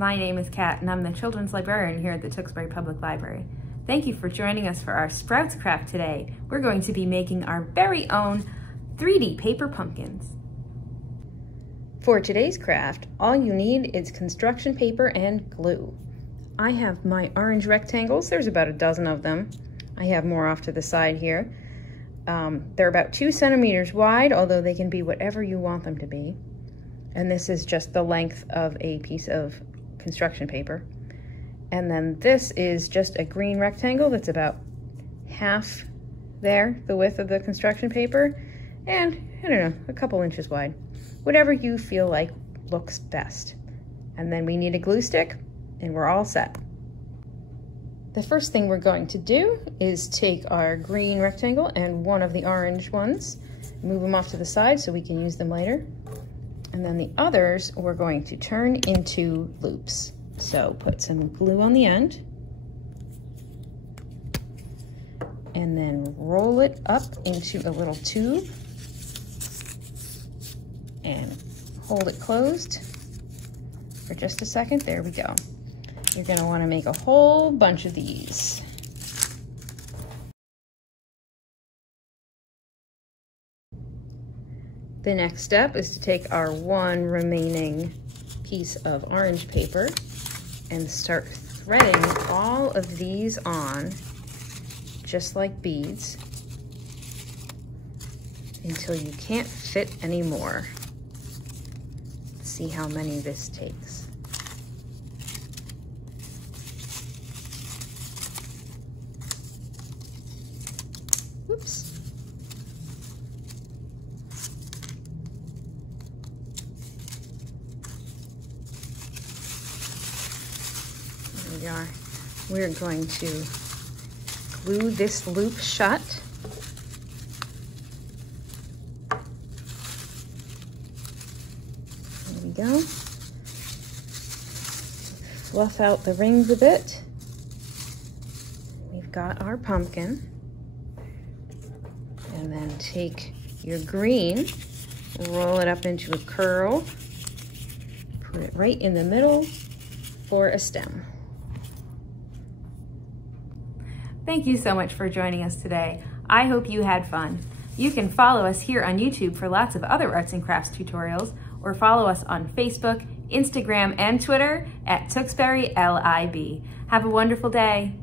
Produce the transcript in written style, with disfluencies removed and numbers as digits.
My name is Kat and I'm the children's librarian here at the Tewksbury Public Library. Thank you for joining us for our Sprouts craft today. We're going to be making our very own 3D paper pumpkins. For today's craft, all you need is construction paper and glue. I have my orange rectangles. There's about a dozen of them. I have more off to the side here. They're about 2 centimeters wide, although they can be whatever you want them to be. And this is just the length of a piece of construction paper. And then this is just a green rectangle that's about half there, the width of the construction paper, and I don't know, a couple inches wide. Whatever you feel like looks best. And then we need a glue stick and we're all set. The first thing we're going to do is take our green rectangle and one of the orange ones, move them off to the side so we can use them later. And then the others we're going to turn into loops. So put some glue on the end and then roll it up into a little tube and hold it closed for just a second. There we go. You're going to want to make a whole bunch of these. The next step is to take our one remaining piece of orange paper and start threading all of these on just like beads until you can't fit anymore. Let's see how many this takes. Oops. There we are. We're going to glue this loop shut. There we go. Fluff out the rings a bit. We've got our pumpkin. And then take your green, roll it up into a curl, put it right in the middle for a stem. Thank you so much for joining us today. I hope you had fun. You can follow us here on YouTube for lots of other arts and crafts tutorials, or follow us on Facebook, Instagram, and Twitter at Tewksbury LIB. Have a wonderful day.